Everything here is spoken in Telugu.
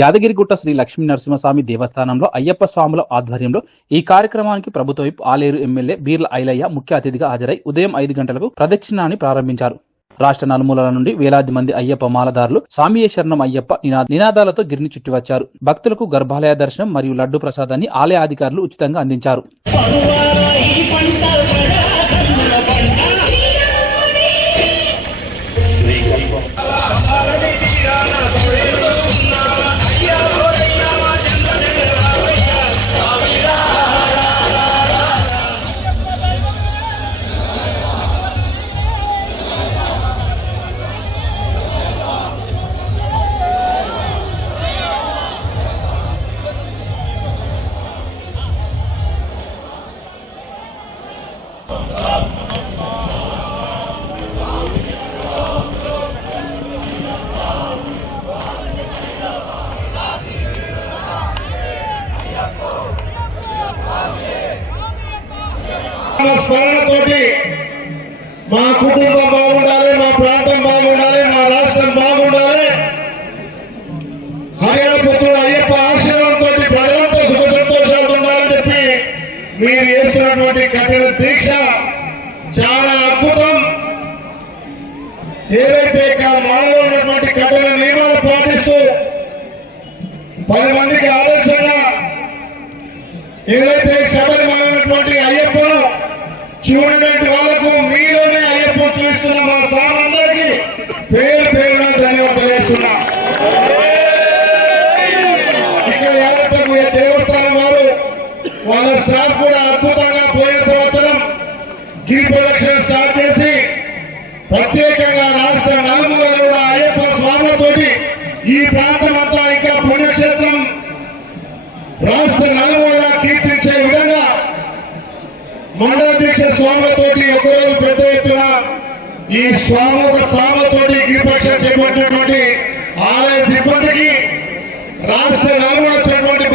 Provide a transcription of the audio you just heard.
యాదగిరిగుట్ట శ్రీ లక్ష్మీ నరసింహస్వామి దేవస్థానంలో అయ్యప్ప స్వాముల ఆధ్వర్యంలో ఈ కార్యక్రమానికి ప్రభుత్వ వైపు ఆలేరు ఎమ్మెల్యే బీర్ల ఐలయ్య ముఖ్య అతిథిగా హాజరై ఉదయం ఐదు గంటలకు ప్రదక్షిణాన్ని ప్రారంభించారు. రాష్ట్ర నలుమూలల నుండి వేలాది మంది అయ్యప్ప మాలదారులు స్వామియే శరణం అయ్యప్ప నినాదాలతో గిరిని చుట్టి వచ్చారు భక్తులకు గర్భాలయ దర్శనం మరియు లడ్డు ప్రసాదాన్ని ఆలయ అధికారులు ఉచితంగా అందించారు. స్మరణతోటి మా కుటుంబం బాగుండాలి మా ప్రాంతం బాగుండాలి మా రాష్ట్రం బాగుండాలి. హరియాణ పుత్రుడు అయ్యప్ప ఆశీర్వాదంతో ప్రజలంతా సుఖ సంతోషాలు ఉండాలని చెప్పి మీరు చేస్తున్నటువంటి కఠిన దీక్ష చాలా అద్భుతం. ఏదైతే మనలో ఉన్నటువంటి కఠిన నియమాలు పాటిస్తూ పది మందికి ఆదర్శంగా ఏదైతే శబరిమల చూడనటువంటి వాళ్ళకు మీలోనే అయ్యప్ప చూస్తున్న మా సామందరికీ పేరు పేరున ధన్యవాదాలు చేస్తున్నా ఇక్కడ యాదగిరి దేవస్థానం వారు వాళ్ళ స్టాఫ్ కూడా అద్భుతంగా పోయిన సంవత్సరం గిరి ప్రొడక్షన్ స్టార్ట్ చేసి ప్రత్యేకంగా రాష్ట్ర నలుమూలలో కూడా అయ్యప్ప స్వాములతోటి ఈ ప్రాంతం అంతా ఇంకా పుణ్యక్షేత్రం రాష్ట్ర నలుమూల కీర్తించే విధంగా మండల గిరిపక్ష స్వాములతోటి ఒకరోజు పెద్ద ఎత్తున ఈ స్వాముల స్వాములతోటి గిరిపక్ష చేపట్టినటువంటి ఆలయ సిబ్బందికి రాష్ట్ర నలుమూల వచ్చినటువంటి